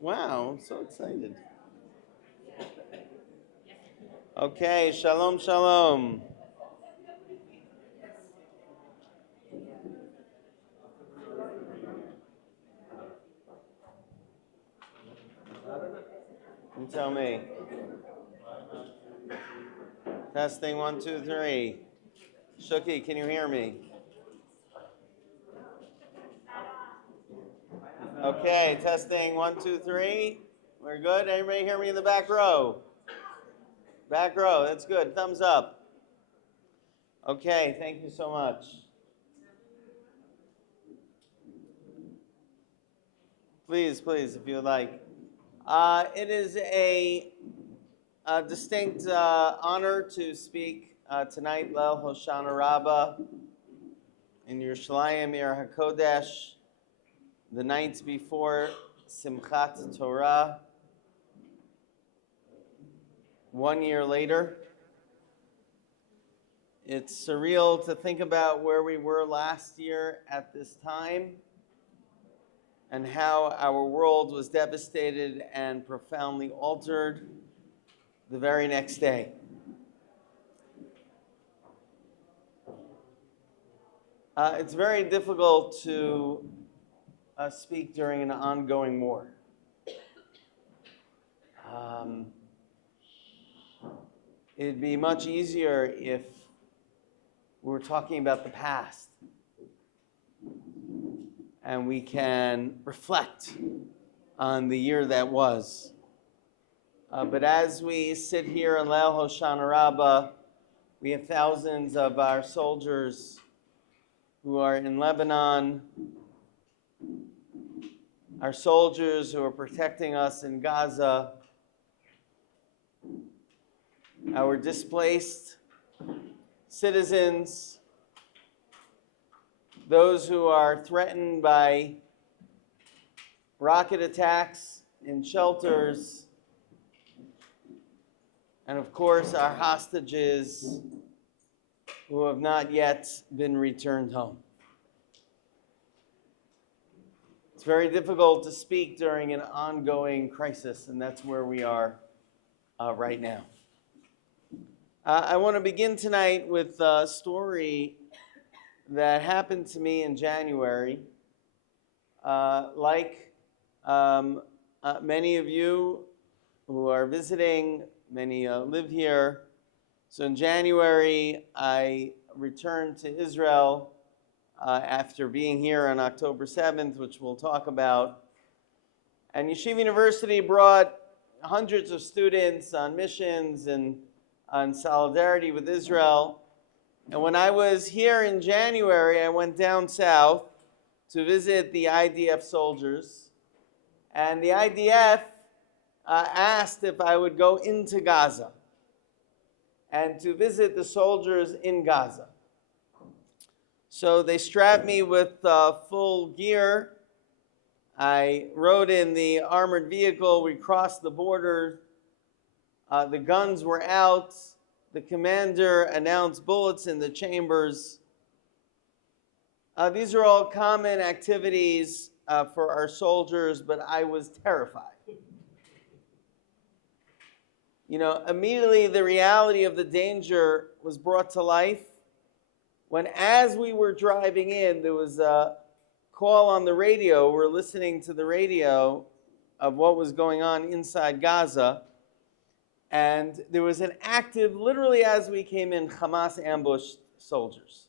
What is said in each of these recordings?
Wow, I'm so excited. Okay, shalom, shalom. You tell me. Testing 1, 2, 3. Shuki, can you hear me? Okay, testing 1, 2, 3. We're good. Anybody hear me in the back row? Back row, that's good. Thumbs up. Okay, thank you so much. Please, if you would like. It is a distinct honor to speak tonight, Leil Hoshana Rabba, in Yerushalayim, Ir HaKodesh, the nights before Simchat Torah. 1 year later, it's surreal to think about where we were last year at this time and how our world was devastated and profoundly altered the very next day. It's very difficult to speak during an ongoing war. It'd be much easier if we were talking about the past and we can reflect on the year that was. But as we sit here in Leil Hoshana Rabba, we have thousands of our soldiers who are in Lebanon, our soldiers who are protecting us in Gaza, our displaced citizens, those who are threatened by rocket attacks in shelters, and of course our hostages who have not yet been returned home. It's very difficult to speak during an ongoing crisis, and that's where we are right now. I want to begin tonight with a story that happened to me in January. Like many of you who are visiting, many live here. So in January, I returned to Israel after being here on October 7th, which we'll talk about. And Yeshiva University brought hundreds of students on missions and on solidarity with Israel. And when I was here in January, I went down south to visit the IDF soldiers. And the IDF asked if I would go into Gaza and to visit the soldiers in Gaza. So they strapped me with full gear. I rode in the armored vehicle. We crossed the border. The guns were out. The commander announced bullets in the chambers. These are all common activities for our soldiers, but I was terrified. Immediately the reality of the danger was brought to life when, as we were driving in, there was a call on the radio. We're listening to the radio of what was going on inside Gaza. And there was an active, literally as we came in, Hamas ambushed soldiers.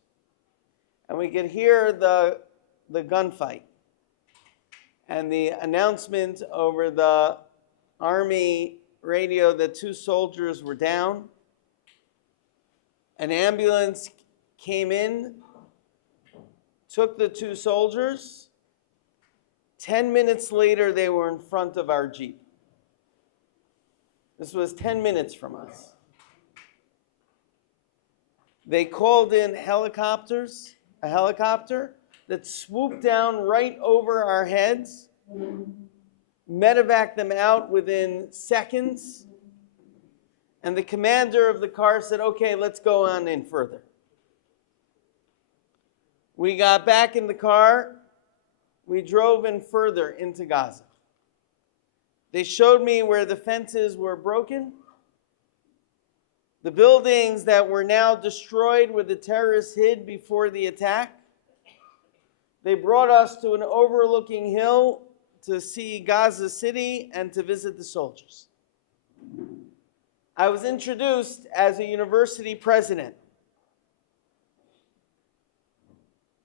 And we could hear the gunfight. And the announcement over the army radio that 2 soldiers were down. An ambulance came in, took the 2 soldiers. 10 minutes later, they were in front of our Jeep. This was 10 minutes from us. They called in a helicopter that swooped down right over our heads, medevaced them out within seconds, and the commander of the car said, okay, let's go on in further. We got back in the car. We drove in further into Gaza. They showed me where the fences were broken, the buildings that were now destroyed where the terrorists hid before the attack. They brought us to an overlooking hill to see Gaza City and to visit the soldiers. I was introduced as a university president,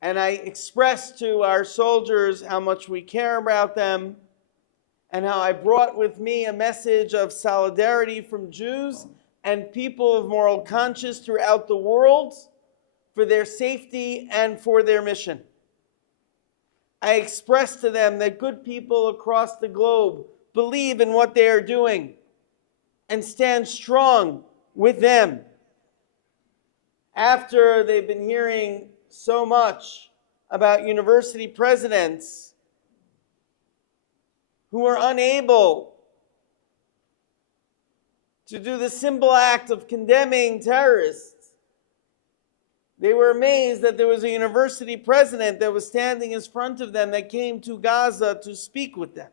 and I expressed to our soldiers how much we care about them and how I brought with me a message of solidarity from Jews and people of moral conscience throughout the world for their safety and for their mission. I expressed to them that good people across the globe believe in what they are doing and stand strong with them. After they've been hearing so much about university presidents who are unable to do the simple act of condemning terrorists, they were amazed that there was a university president that was standing in front of them that came to Gaza to speak with them.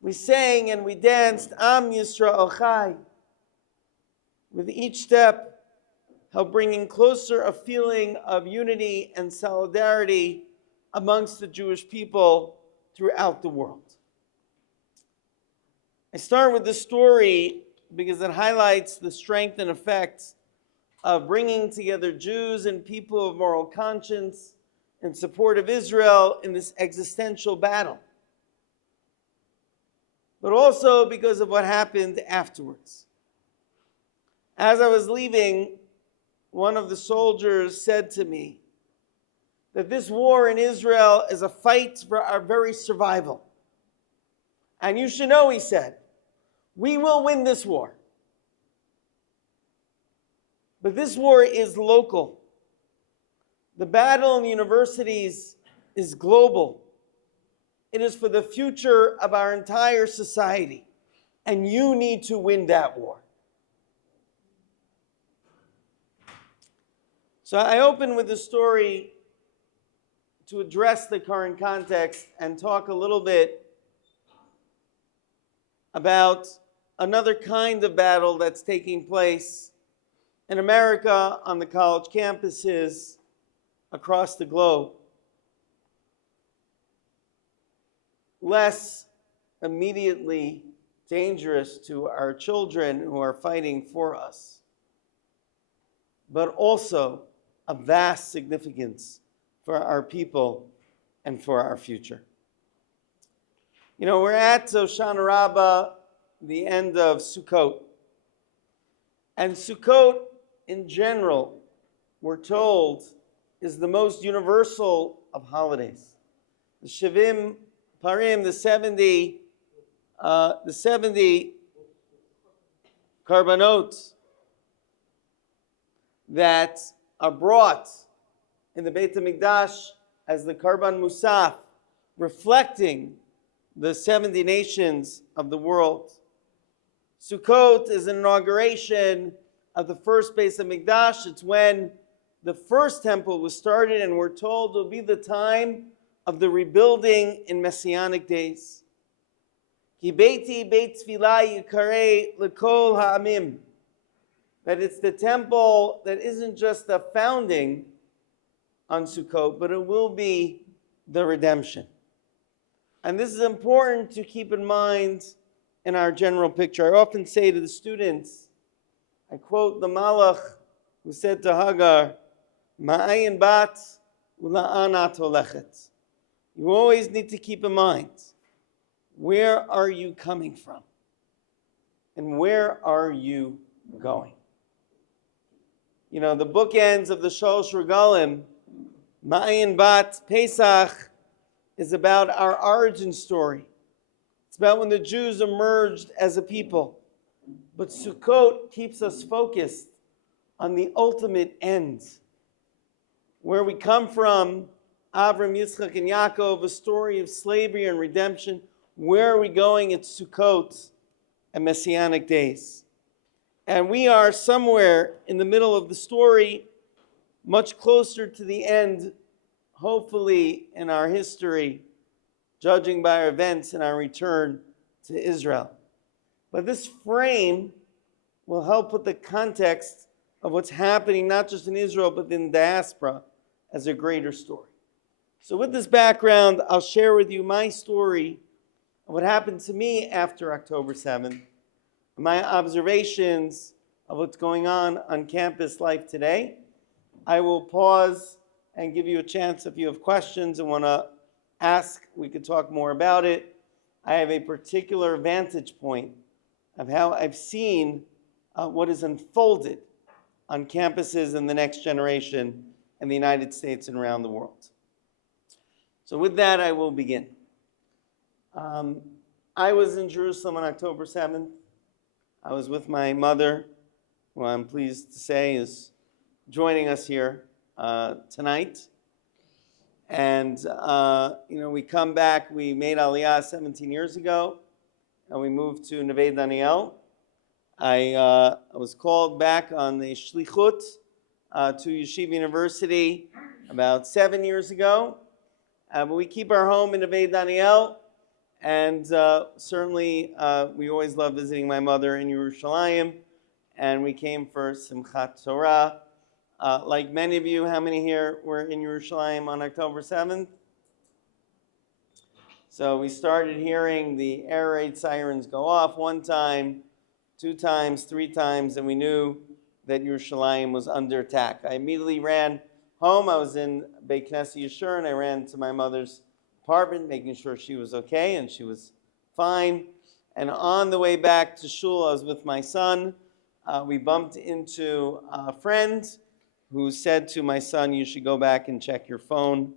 We sang and we danced, Am Yisrael Chai. With each step, help bringing closer a feeling of unity and solidarity amongst the Jewish people throughout the world. I start with this story because it highlights the strength and effect of bringing together Jews and people of moral conscience in support of Israel in this existential battle, but also because of what happened afterwards. As I was leaving, one of the soldiers said to me that this war in Israel is a fight for our very survival. And you should know, he said, we will win this war. But this war is local. The battle in the universities is global. It is for the future of our entire society. And you need to win that war. So I open with a story to address the current context and talk a little bit about another kind of battle that's taking place in America on the college campuses across the globe. Less immediately dangerous to our children who are fighting for us, but also of vast significance for our people and for our future. You know, we're at Hoshana Rabba, the end of Sukkot. And Sukkot, in general, we're told, is the most universal of holidays. The Shivim Parim, the 70 karbanot that are brought in the Beit HaMikdash as the Karban Musaf, reflecting the 70 nations of the world. Sukkot is an inauguration of the first Beit HaMikdash. It's when the first temple was started, and we're told it'll be the time of the rebuilding in Messianic days. Ki beiti beit tefillah yikarei lekol ha'amim. That it's the temple that isn't just the founding on Sukkot, but it will be the redemption. And this is important to keep in mind in our general picture. I often say to the students, I quote the Malach who said to Hagar, Ma'ayin bat ula'anat holechet. You always need to keep in mind, where are you coming from? And where are you going? You know, the bookends of the Shalosh Regalim, Ma'ayin bat Pesach, is about our origin story. It's about when the Jews emerged as a people. But Sukkot keeps us focused on the ultimate end. Where we come from, Avram, Yitzchak, and Yaakov, a story of slavery and redemption. Where are we going? It's Sukkot and Messianic days. And we are somewhere in the middle of the story, much closer to the end, hopefully, in our history, judging by our events and our return to Israel. But this frame will help put the context of what's happening not just in Israel, but in the diaspora as a greater story. So with this background, I'll share with you my story of what happened to me after October 7th, my observations of what's going on campus life today. I will pause and give you a chance if you have questions and want to ask, we could talk more about it. I have a particular vantage point of how I've seen what is unfolded on campuses in the next generation in the United States and around the world. So with that, I will begin. I was in Jerusalem on October 7th. I was with my mother, who I'm pleased to say is joining us here tonight. And, we come back, we made Aliyah 17 years ago, and we moved to Neve Daniel. I was called back on the Shlichut to Yeshiva University about 7 years ago. But we keep our home in Neve Daniel, and certainly we always love visiting my mother in Yerushalayim, and we came for Simchat Torah. Like many of you, how many here were in Yerushalayim on October 7th? So we started hearing the air raid sirens go off one time, 2 times, 3 times, and we knew that Yerushalayim was under attack. I immediately ran home. I was in Beit Knesset Shiur, and I ran to my mother's apartment, making sure she was okay, and she was fine. And on the way back to shul, I was with my son. We bumped into a friend who said to my son, "You should go back and check your phone."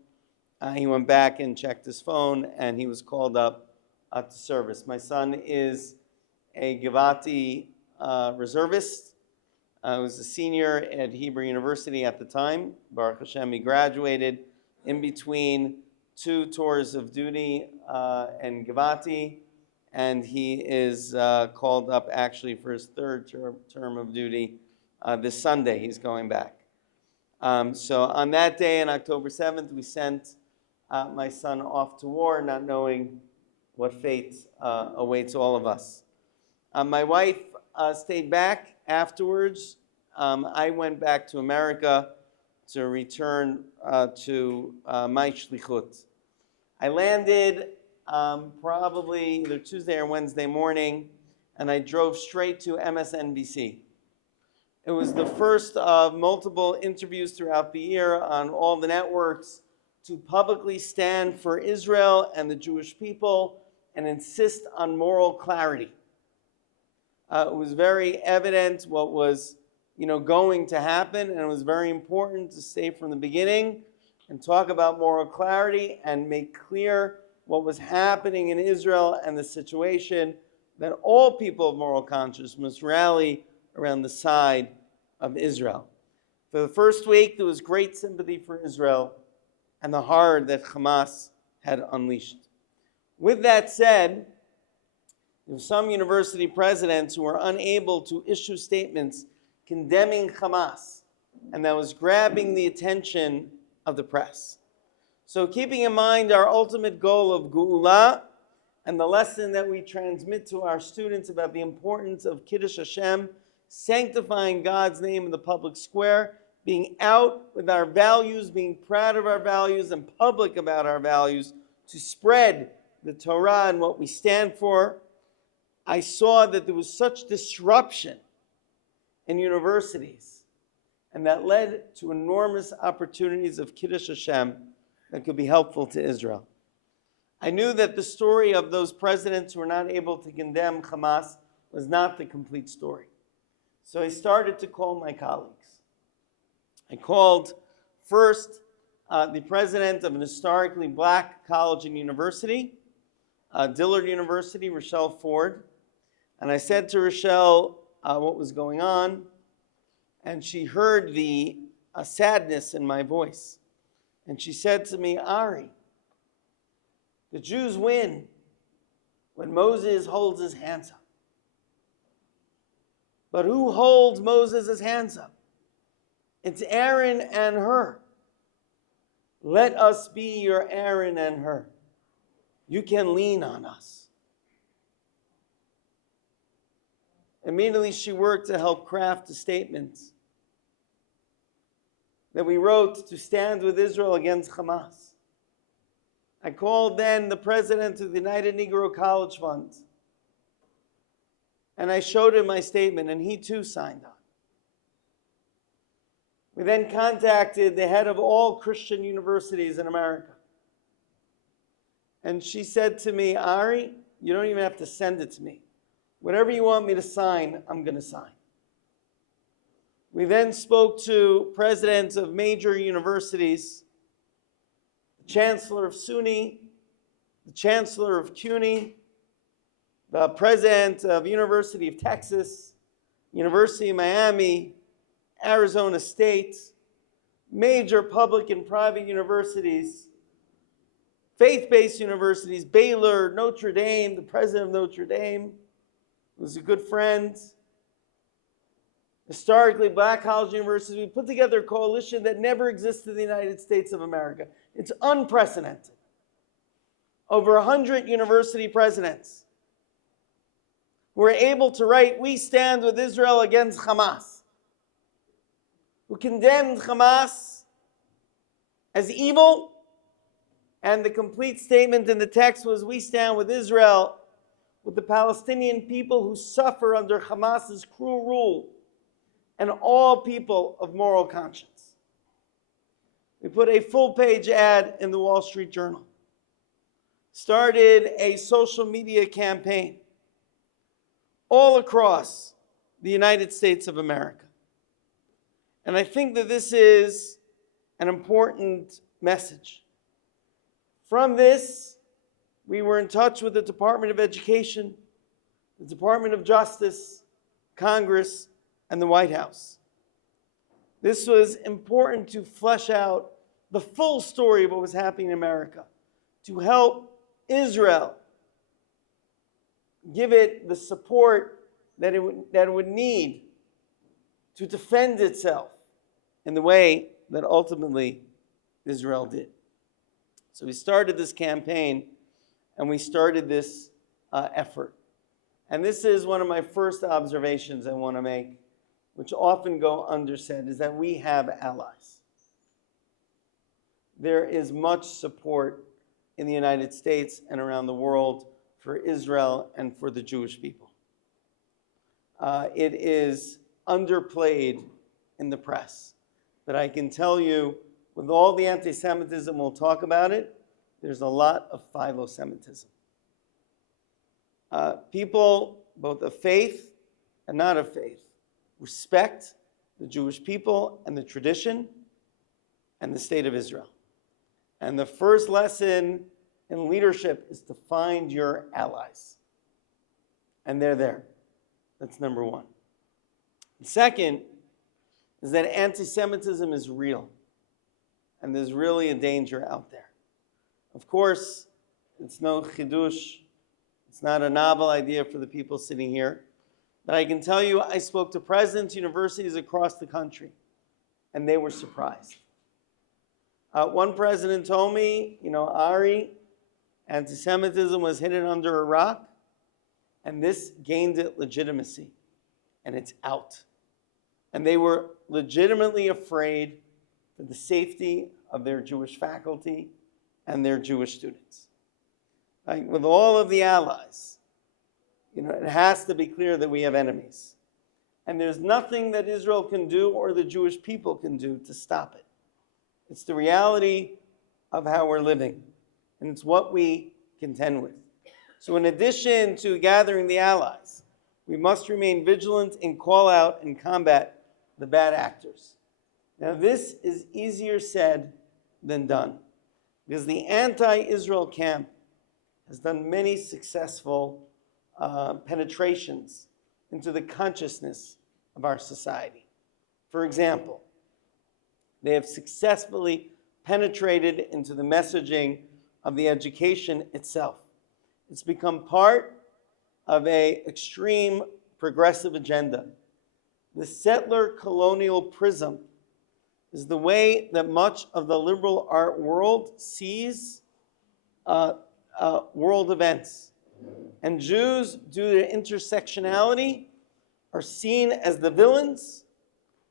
He went back and checked his phone, and he was called up to service. My son is a Givati reservist. He was a senior at Hebrew University at the time. Baruch Hashem, he graduated in between 2 tours of duty in Givati, and he is called up actually for his 3rd term of duty this Sunday. He's going back. So on that day, on October 7th, we sent my son off to war, not knowing what fate awaits all of us. My wife stayed back afterwards. I went back to America to return to my shlichut. I landed probably either Tuesday or Wednesday morning, and I drove straight to MSNBC. It was the first of multiple interviews throughout the year on all the networks to publicly stand for Israel and the Jewish people and insist on moral clarity. It was very evident what was, going to happen, and it was very important to stay from the beginning and talk about moral clarity and make clear what was happening in Israel and the situation that all people of moral conscience must rally around the side of Israel. For the first week, there was great sympathy for Israel and the horror that Hamas had unleashed. With that said, there were some university presidents who were unable to issue statements condemning Hamas, and that was grabbing the attention of the press. So keeping in mind our ultimate goal of geula and the lesson that we transmit to our students about the importance of Kiddush Hashem, sanctifying God's name in the public square, being out with our values, being proud of our values and public about our values, to spread the Torah and what we stand for, I saw that there was such disruption in universities, and that led to enormous opportunities of Kiddush Hashem that could be helpful to Israel. I knew that the story of those presidents who were not able to condemn Hamas was not the complete story. So I started to call my colleagues. I called first the president of an historically black college and university, Dillard University, Rochelle Ford. And I said to Rochelle what was going on, and she heard the sadness in my voice. And she said to me, "Ari, the Jews win when Moses holds his hands up. But who holds Moses' hands up? It's Aaron and Hur. Let us be your Aaron and Hur." You can lean on us. Immediately, she worked to help craft a statement that we wrote to stand with Israel against Hamas. I called then the president of the United Negro College Fund, and I showed him my statement, and he too signed on. We then contacted the head of all Christian universities in America. And she said to me, Ari, you don't even have to send it to me. Whatever you want me to sign, I'm going to sign. We then spoke to presidents of major universities, the chancellor of SUNY, the chancellor of CUNY, the president of University of Texas, University of Miami, Arizona State, major public and private universities, faith-based universities, Baylor, Notre Dame, the president of Notre Dame was a good friend. Historically black college universities, we put together a coalition that never existed in the United States of America. It's unprecedented. Over 100 university presidents were able to write, "We stand with Israel against Hamas," who condemned Hamas as evil, and the complete statement in the text was, "We stand with Israel, with the Palestinian people who suffer under Hamas's cruel rule, and all people of moral conscience." We put a full-page ad in the Wall Street Journal, started a social media campaign all across the United States of America. And I think that this is an important message. From this, we were in touch with the Department of Education, the Department of Justice, Congress, and the White House. This was important to flesh out the full story of what was happening in America, to help Israel, give it the support that it would need to defend itself in the way that ultimately Israel did. So we started this campaign, and we started this effort. And this is one of my first observations I want to make, which often go undersaid, is that we have allies. There is much support in the United States and around the world for Israel and for the Jewish people. It is underplayed in the press, but I can tell you, with all the antisemitism, we'll talk about it, there's a lot of philo-Semitism. People, both of faith and not of faith, respect the Jewish people and the tradition and the state of Israel. And the first lesson in leadership is to find your allies. And they're there. That's number one. The second is that anti-Semitism is real. And there's really a danger out there. Of course, it's no chidush. It's not a novel idea for the people sitting here. But I can tell you, I spoke to presidents, universities across the country, and they were surprised. One president told me, Ari, anti-Semitism was hidden under a rock, and this gained it legitimacy, and it's out. And they were legitimately afraid for the safety of their Jewish faculty and their Jewish students. With all of the allies, it has to be clear that we have enemies. And there's nothing that Israel can do or the Jewish people can do to stop it. It's the reality of how we're living, and it's what we contend with. So in addition to gathering the allies, we must remain vigilant and call out and combat the bad actors. Now this is easier said than done, because the anti-Israel camp has done many successful penetrations into the consciousness of our society. For example, they have successfully penetrated into the messaging of the education itself. It's become part of an extreme progressive agenda. The settler colonial prism is the way that much of the liberal art world sees world events. And Jews, due to intersectionality, are seen as the villains,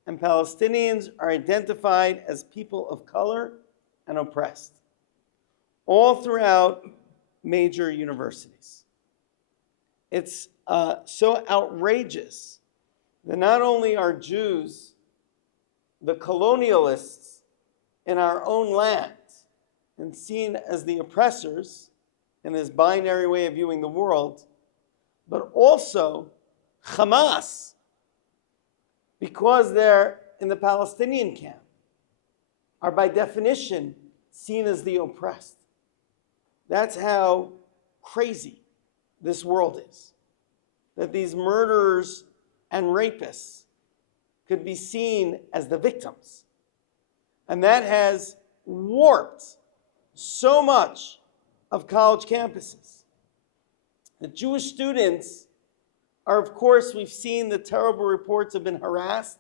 and Palestinians are identified as people of color and oppressed, all throughout major universities. It's so outrageous that not only are Jews the colonialists in our own land and seen as the oppressors in this binary way of viewing the world, but also Hamas, because they're in the Palestinian camp, are by definition seen as the oppressed. That's how crazy this world is. That these murderers and rapists could be seen as the victims. And that has warped so much of college campuses. The Jewish students are, of course, we've seen the terrible reports have been harassed,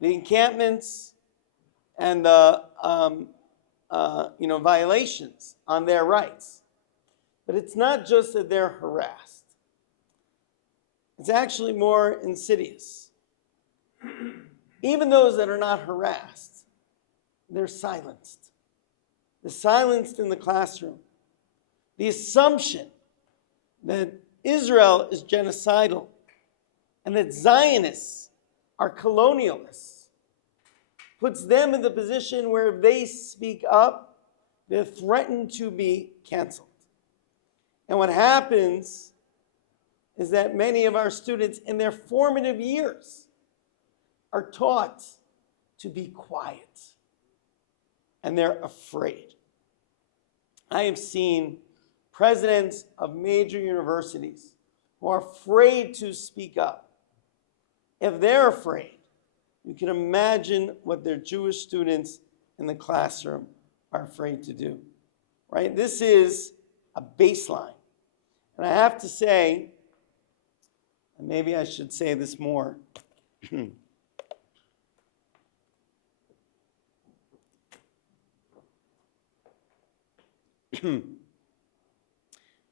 the encampments and the violations on their rights. But it's not just that they're harassed. It's actually more insidious. Even those that are not harassed, they're silenced. They're silenced in the classroom. The assumption that Israel is genocidal and that Zionists are colonialists puts them in the position where if they speak up, they're threatened to be canceled. And what happens is that many of our students in their formative years are taught to be quiet, and they're afraid. I have seen presidents of major universities who are afraid to speak up. If they're afraid, you can imagine what their Jewish students in the classroom are afraid to do, right? This is a baseline. And I have to say, and maybe I should say this more,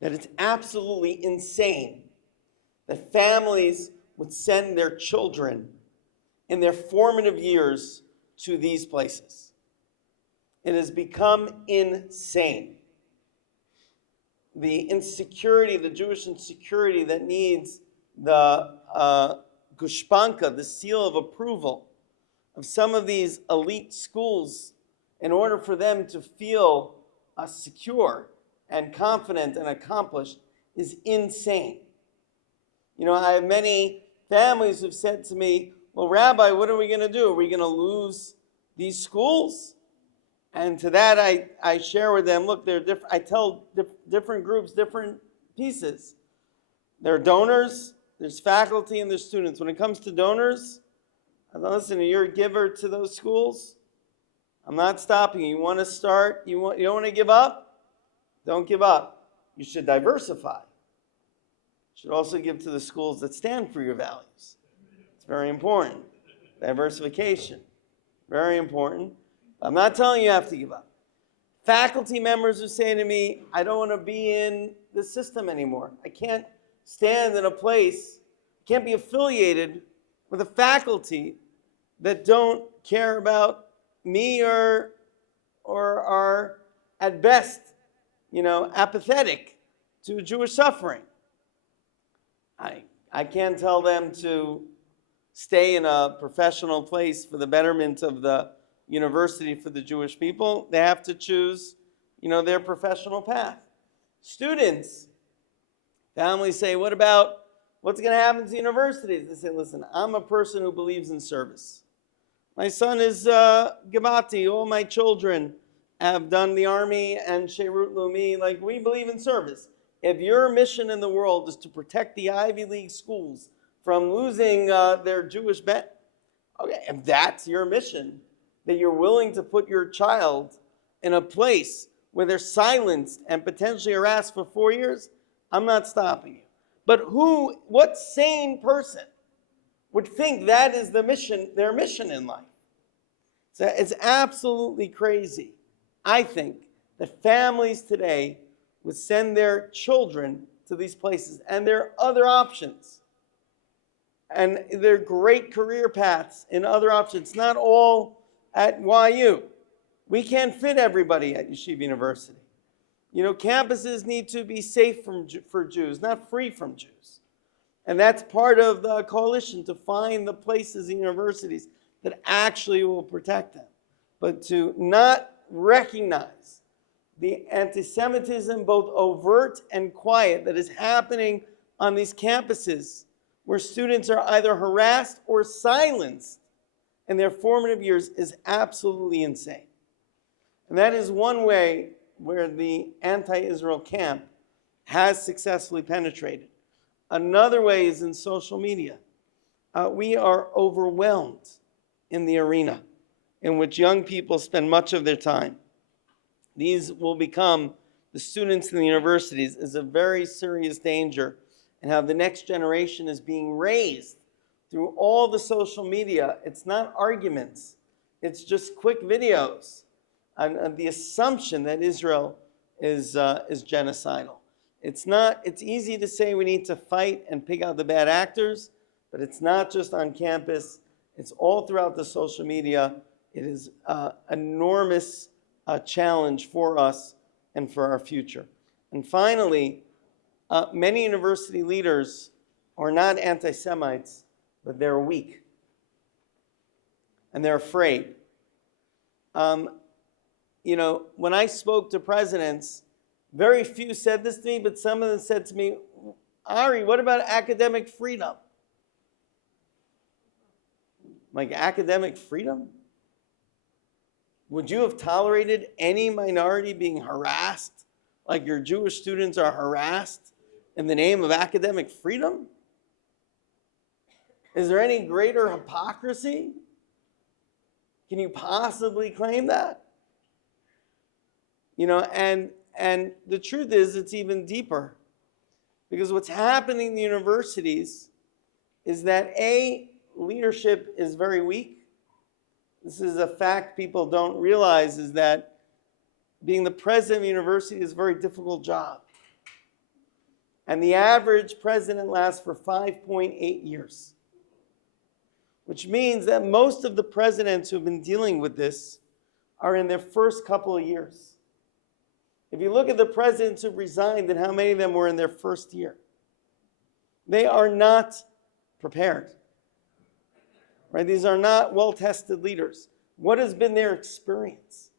that it's absolutely insane that families would send their children in their formative years to these places. It has become insane. The insecurity, the Jewish insecurity that needs the gushpanka, the seal of approval of some of these elite schools in order for them to feel secure and confident and accomplished is insane. You know, I have many families who've said to me, well, Rabbi, what are we going to do? Are we going to lose these schools? And to that, I share with them, look, they're different. I tell different groups, different pieces. There are donors, there's faculty, and there's students. When it comes to donors, I say, listen, you're a giver to those schools. I'm not stopping you. You want to start, you don't want to give up? Don't give up. You should diversify. You should also give to the schools that stand for your values. It's very important. Diversification, very important. I'm not telling you have to give up. Faculty members who say to me, I don't want to be in the system anymore. I can't stand in a place, can't be affiliated with a faculty that don't care about me or are at best, apathetic to Jewish suffering. I can't tell them to stay in a professional place for the betterment of the university for the Jewish people. They have to choose, their professional path. Students, families say, what's going to happen to universities? They say, listen, I'm a person who believes in service. My son is Gabati. All my children have done the army and Sheirut Leumi. We believe in service. If your mission in the world is to protect the Ivy League schools from losing their Jewish okay, if that's your mission, that you're willing to put your child in a place where they're silenced and potentially harassed for 4 years, I'm not stopping you. But what sane person would think that is their mission in life? So it's absolutely crazy. I think that families today would send their children to these places. And there are other options. And there are great career paths in other options, not all at YU. We can't fit everybody at Yeshiva University. Campuses need to be safe for Jews, not free from Jews. And that's part of the coalition, to find the places and universities that actually will protect them. But to not recognize the antisemitism, both overt and quiet, that is happening on these campuses, where students are either harassed or silenced in their formative years, is absolutely insane. And that is one way where the anti-Israel camp has successfully penetrated. Another way is in social media. We are overwhelmed in the arena in which young people spend much of their time. These will become, the students in the universities, is a very serious danger, and how the next generation is being raised through all the social media. It's not arguments, it's just quick videos, and the assumption that Israel is genocidal. It's easy to say we need to fight and pick out the bad actors, but it's not just on campus. It's all throughout the social media. It is an enormous challenge for us and for our future. And finally, many university leaders are not anti-Semites, but they're weak. And they're afraid. When I spoke to presidents, very few said this to me, but some of them said to me, Ari, what about academic freedom? Like, academic freedom? Would you have tolerated any minority being harassed like your Jewish students are harassed in the name of academic freedom? Is there any greater hypocrisy? Can you possibly claim that? And the truth is, it's even deeper. Because what's happening in the universities is that leadership is very weak. This is a fact people don't realize, is that being the president of a university is a very difficult job. And the average president lasts for 5.8 years. Which means that most of the presidents who have been dealing with this are in their first couple of years. If you look at the presidents who resigned and how many of them were in their first year, they are not prepared. Right? These are not well-tested leaders. What has been their experience?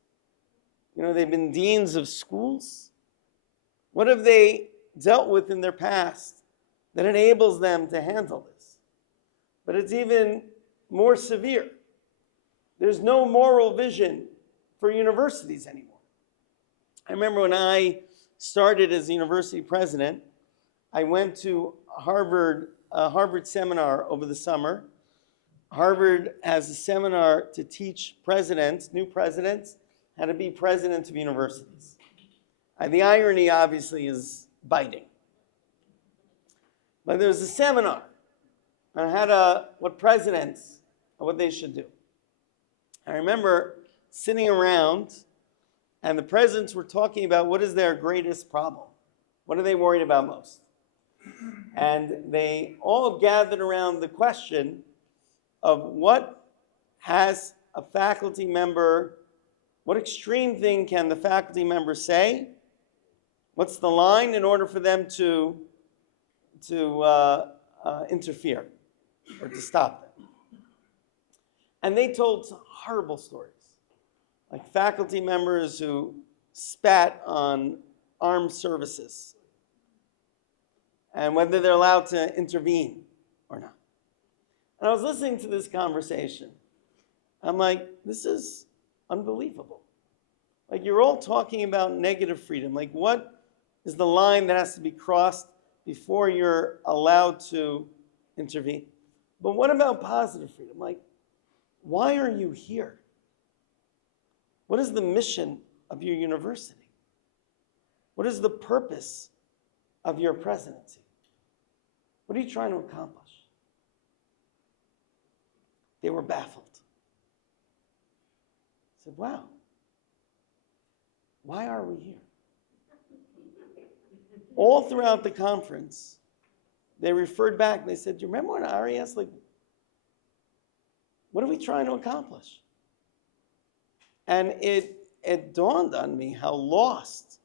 They've been deans of schools. What have they dealt with in their past that enables them to handle this? But it's even more severe. There's no moral vision for universities anymore. I remember when I started as a university president, I went to a Harvard seminar over the summer. Harvard has a seminar to teach presidents, new presidents, how to be president of universities. The irony, obviously, is biting. But there was a seminar on what presidents, what they should do. I remember sitting around, and the presidents were talking about what is their greatest problem. What are they worried about most? And they all gathered around the question of what has a faculty member, what extreme thing can the faculty member say? What's the line in order for them to interfere or to stop them? And they told some horrible stories. Like faculty members who spat on armed services and whether they're allowed to intervene or not. And I was listening to this conversation. I'm like, this is unbelievable. Like, you're all talking about negative freedom. Like, what is the line that has to be crossed before you're allowed to intervene? But what about positive freedom? Like, why are you here? What is the mission of your university? What is the purpose of your presidency? What are you trying to accomplish? They were baffled. I said, wow, why are we here? all throughout the conference, they referred back and they said, do you remember when Ari asked, like, what are we trying to accomplish? And it dawned on me how lost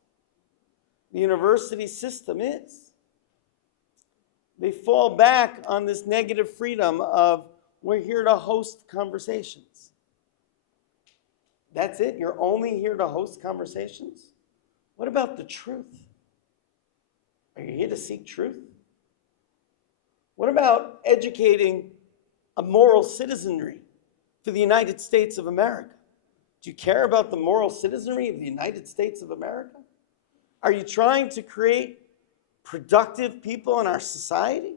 the university system is. They fall back on this negative freedom of, we're here to host conversations. That's it? You're only here to host conversations? What about the truth? Are you here to seek truth? What about educating a moral citizenry for the United States of America? Do you care about the moral citizenry of the United States of America? Are you trying to create productive people in our society?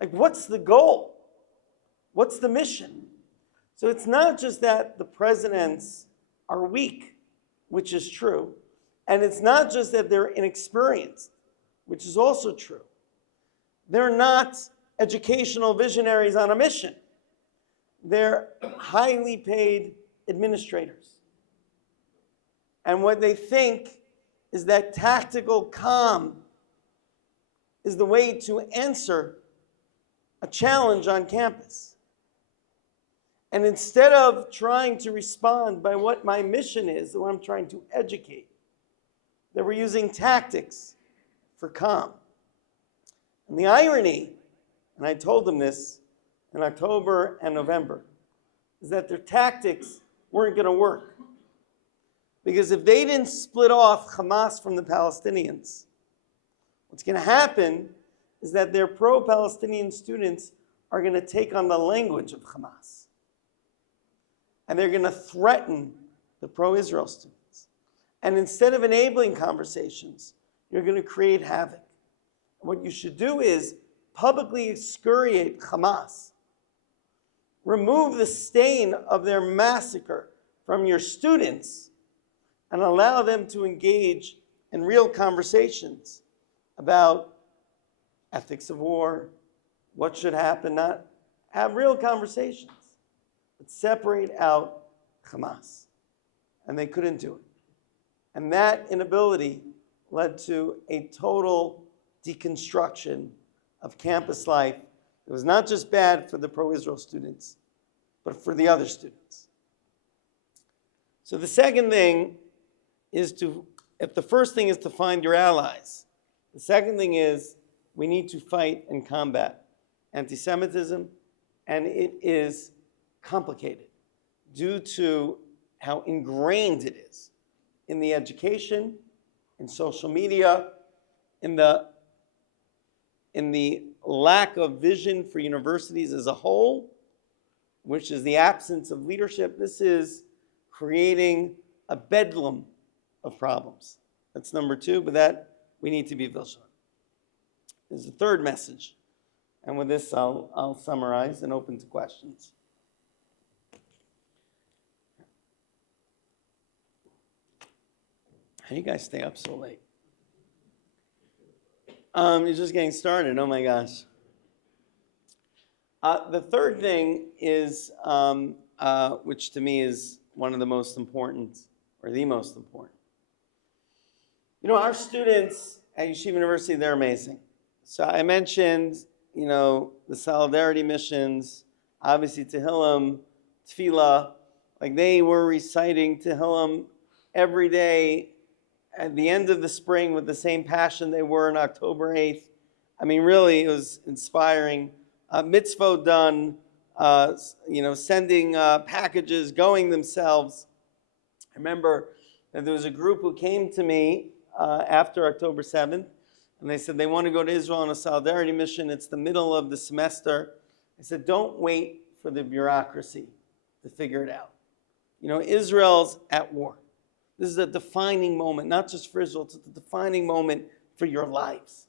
Like, what's the goal? What's the mission? So it's not just that the presidents are weak, which is true, and it's not just that they're inexperienced, which is also true. They're not educational visionaries on a mission. They're highly paid administrators. And what they think is that tactical calm is the way to answer a challenge on campus. And instead of trying to respond by what my mission is, what I'm trying to educate, they were using tactics for calm. And the irony, and I told them this in October and November, is that their tactics weren't going to work. Because if they didn't split off Hamas from the Palestinians, what's going to happen is that their pro-Palestinian students are going to take on the language of Hamas. And they're going to threaten the pro-Israel students. And instead of enabling conversations, you're going to create havoc. What you should do is publicly excoriate Hamas. Remove the stain of their massacre from your students and allow them to engage in real conversations about ethics of war, what should happen, not have real conversations, but separate out Hamas. And they couldn't do it. And that inability led to a total deconstruction of campus life. It was not just bad for the pro-Israel students, but for the other students. So the second thing is if the first thing is to find your allies, the second thing is we need to fight and combat antisemitism, and it is complicated due to how ingrained it is in the education, in social media, in the lack of vision for universities as a whole, which is the absence of leadership. This is creating a bedlam of problems. That's number two, but that we need to be vigilant. There's a third message, and with this I'll summarize and open to questions. How do you guys stay up so late? You're just getting started, oh my gosh. The third thing is, which to me is one of the most important, or the most important. You know, our students at Yeshiva University, they're amazing. So I mentioned, the solidarity missions, obviously Tehillim, Tefillah, like they were reciting Tehillim every day at the end of the spring with the same passion they were on October 8th. I mean, really, it was inspiring. Mitzvot done, sending packages, going themselves. I remember that there was a group who came to me after October 7th, and they said they want to go to Israel on a solidarity mission. It's the middle of the semester. I said, don't wait for the bureaucracy to figure it out. Israel's at war. This is a defining moment, not just for Israel, it's a defining moment for your lives.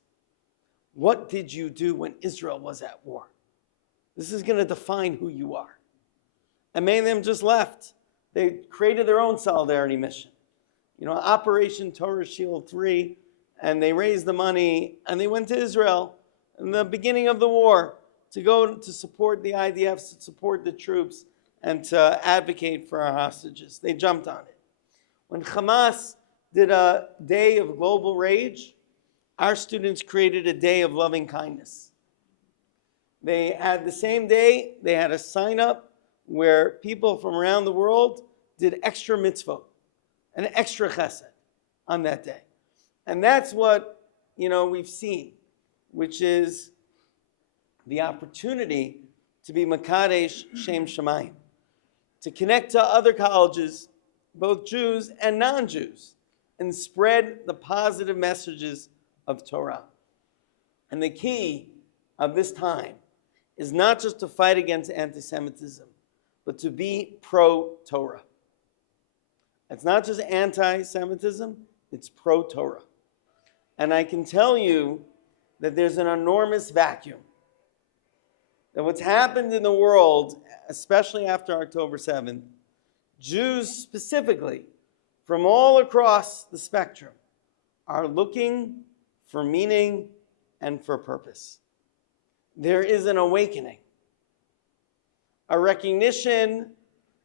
What did you do when Israel was at war? This is going to define who you are. And many of them just left. They created their own solidarity mission. Operation Torah Shield 3, and they raised the money, and they went to Israel in the beginning of the war to go to support the IDF, to support the troops, and to advocate for our hostages. They jumped on it. When Hamas did a day of global rage, our students created a day of loving kindness. They had the same day, they had a sign up where people from around the world did extra mitzvot, an extra chesed on that day. And that's what, we've seen, which is the opportunity to be Makadesh Shem Shemayim, to connect to other colleges, both Jews and non-Jews, and spread the positive messages of Torah. And the key of this time is not just to fight against antisemitism, but to be pro-Torah. It's not just anti-Semitism, it's pro-Torah. And I can tell you that there's an enormous vacuum. That what's happened in the world, especially after October 7th, Jews specifically, from all across the spectrum, are looking for meaning and for purpose. There is an awakening, a recognition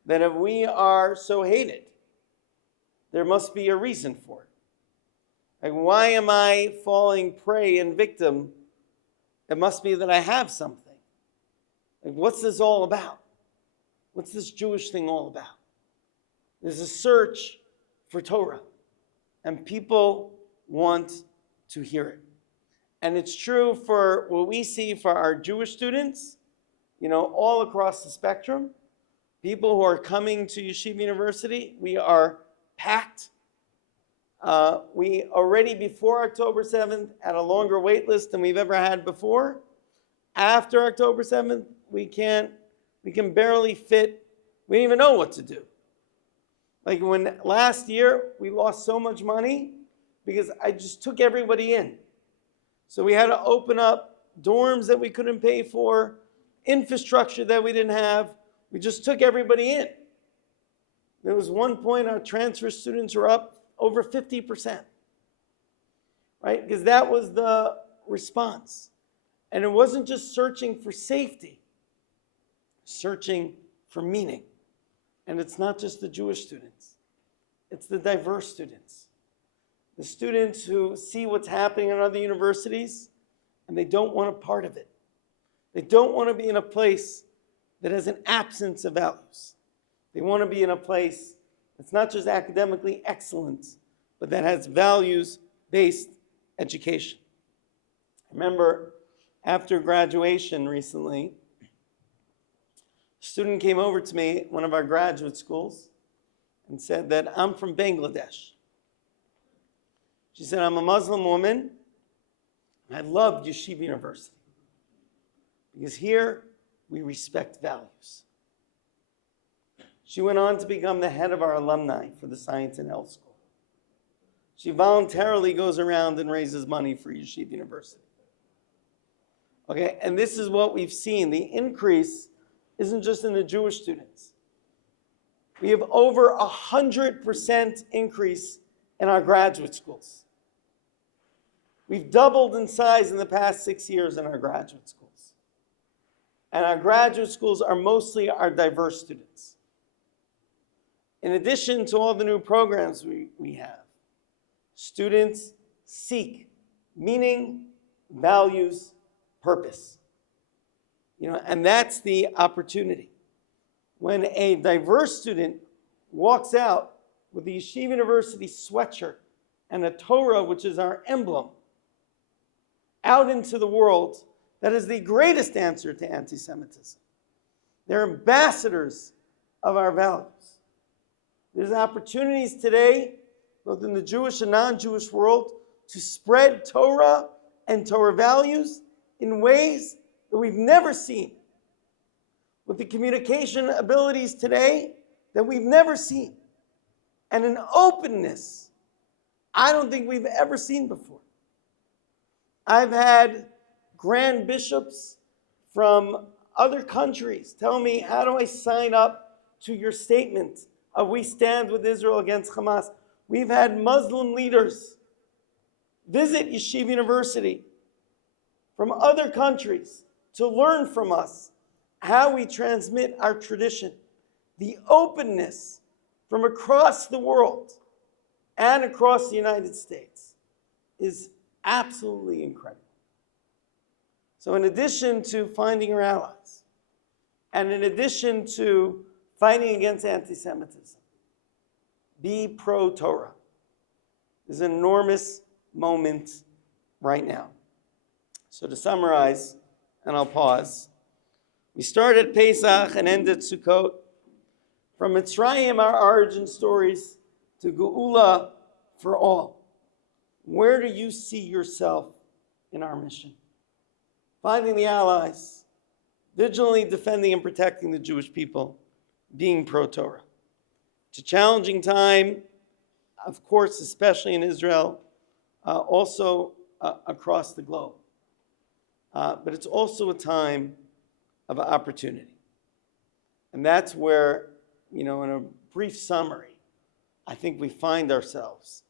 that if we are so hated, there must be a reason for it. Like, why am I falling prey and victim? It must be that I have something. Like, what's this all about? What's this Jewish thing all about? There's a search for Torah, and people want to hear it. And it's true for what we see for our Jewish students, all across the spectrum. People who are coming to Yeshiva University, we are packed. We already, before October 7th, had a longer wait list than we've ever had before. After October 7th, we can barely fit. We didn't even know what to do. Like when last year, we lost so much money because I just took everybody in. So we had to open up dorms that we couldn't pay for, infrastructure that we didn't have. We just took everybody in. There was one point our transfer students were up over 50%, right? Because that was the response. And it wasn't just searching for safety, searching for meaning. And it's not just the Jewish students. It's the diverse students. The students who see what's happening in other universities and they don't want a part of it. They don't want to be in a place that has an absence of values. They want to be in a place that's not just academically excellent, but that has values-based education. I remember after graduation recently, a student came over to me at one of our graduate schools and said that I'm from Bangladesh. She said, I'm a Muslim woman, and I loved Yeshiva University because here we respect values. She went on to become the head of our alumni for the Science and Health School. She voluntarily goes around and raises money for Yeshiva University. Okay, and this is what we've seen. The increase isn't just in the Jewish students. We have over 100% increase in our graduate schools. We've doubled in size in the past 6 years in our graduate schools. And our graduate schools are mostly our diverse students. In addition to all the new programs we have, students seek meaning, values, purpose. And that's the opportunity. When a diverse student walks out with the Yeshiva University sweatshirt and a Torah, which is our emblem, out into the world, that is the greatest answer to anti-Semitism. They're ambassadors of our values. There's opportunities today, both in the Jewish and non-Jewish world, to spread Torah and Torah values in ways that we've never seen, with the communication abilities today that we've never seen, and an openness I don't think we've ever seen before. I've had grand bishops from other countries tell me, how do I sign up to your statement of we stand with Israel against Hamas? We've had Muslim leaders visit Yeshiva University from other countries to learn from us how we transmit our tradition. The openness from across the world and across the United States is Absolutely incredible. So in addition to finding your allies, and in addition to fighting against anti-Semitism, be pro-Torah. There's an enormous moment right now. So to summarize, and I'll pause, we start at Pesach and end at Sukkot. From Mitzrayim, our origin stories, to geula for all. Where do you see yourself in our mission? Finding the allies, vigilantly defending and protecting the Jewish people, being pro-Torah. It's a challenging time, of course, especially in Israel, also across the globe. But it's also a time of opportunity. And that's where, in a brief summary, I think we find ourselves,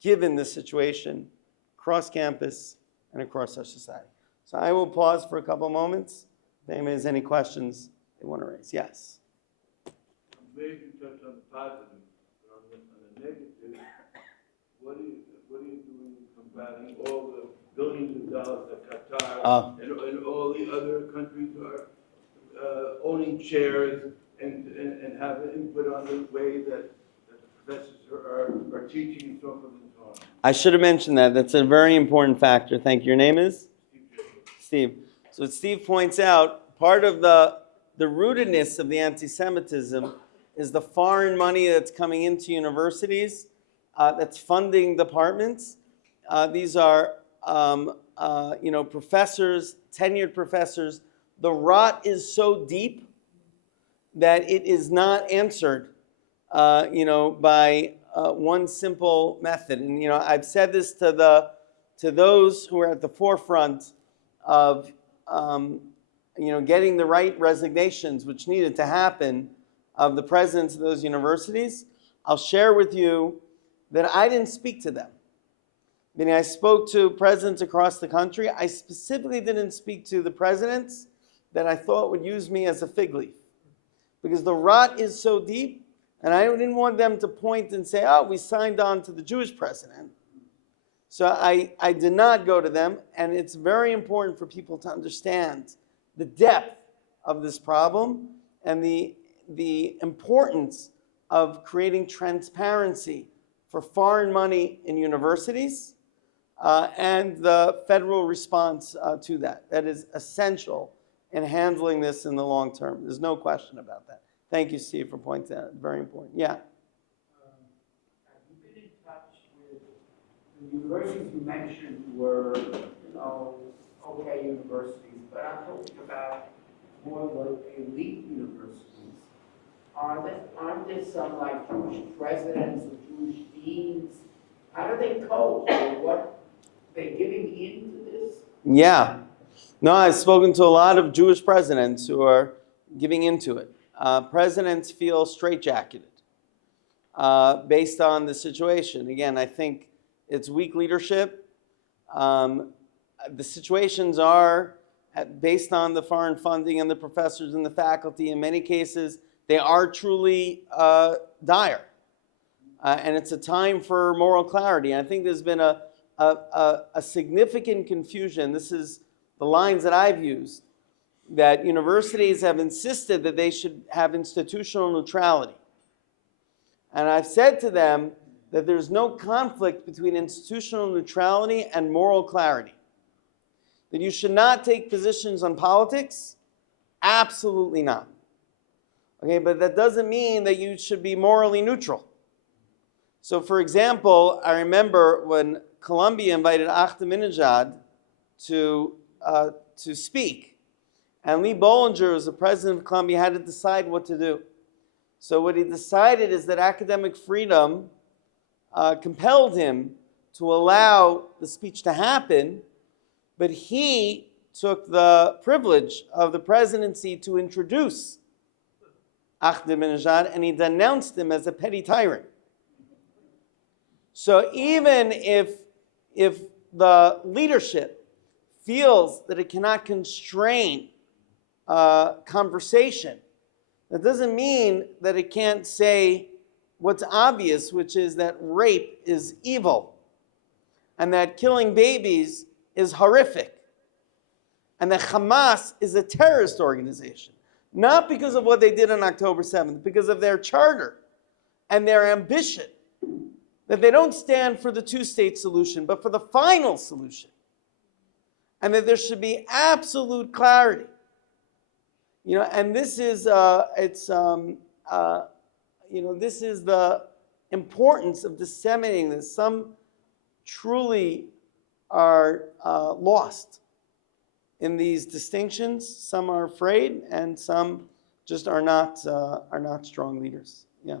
given the situation across campus and across our society. So I will pause for a couple moments. If anyone has any questions they want to raise. Yes? I'm glad you touched on the positive, but on the negative, what are you doing combating all the billions of dollars that Qatar and all the other countries are owning shares and have an input on the way that the professors are teaching and so forth and so on? I should have mentioned that. That's a very important factor. Thank you. Your name is? Steve. So Steve points out, part of the rootedness of the anti-Semitism is the foreign money that's coming into universities that's funding departments. These are professors, tenured professors. The rot is so deep that it is not answered by one simple method. And I've said this to those who are at the forefront of getting the right resignations, which needed to happen, of the presidents of those universities. I'll share with you that I didn't speak to them. Meaning I spoke to presidents across the country. I specifically didn't speak to the presidents that I thought would use me as a fig leaf. Because the rot is so deep, and I didn't want them to point and say, oh, we signed on to the Jewish president. So I did not go to them, and it's very important for people to understand the depth of this problem and the importance of creating transparency for foreign money in universities and the federal response to that. That is essential in handling this in the long term. There's no question about that. Thank you, Steve, for pointing that out. Very important. Yeah. Have you been in touch with the universities you mentioned were, okay universities, but I'm talking about more like elite universities. Aren't there some like Jewish presidents or Jewish deans? How do they cope? Or what they're giving into this? Yeah. No, I've spoken to a lot of Jewish presidents who are giving into it. Presidents feel straitjacketed based on the situation. Again, I think it's weak leadership. The situations are based on the foreign funding and the professors and the faculty. In many cases, they are truly dire. And it's a time for moral clarity. And I think there's been a significant confusion. This is the lines that I've used, that universities have insisted that they should have institutional neutrality. And I've said to them that there's no conflict between institutional neutrality and moral clarity. That you should not take positions on politics? Absolutely not. Okay, but that doesn't mean that you should be morally neutral. So for example, I remember when Columbia invited Ahmadinejad to speak. And Lee Bollinger, who was the president of Columbia, had to decide what to do. So what he decided is that academic freedom compelled him to allow the speech to happen, but he took the privilege of the presidency to introduce Ahmadinejad, and he denounced him as a petty tyrant. So even if the leadership feels that it cannot constrain conversation, that doesn't mean that it can't say what's obvious, which is that rape is evil. and that killing babies is horrific, and that Hamas is a terrorist organization, not because of what they did on October 7th, because of their charter and their ambition, that they don't stand for the two-state solution, but for the final solution, and that there should be absolute clarity. And this is this is the importance of disseminating this. Some truly are lost in these distinctions. Some are afraid, and some just are not strong leaders. Yeah.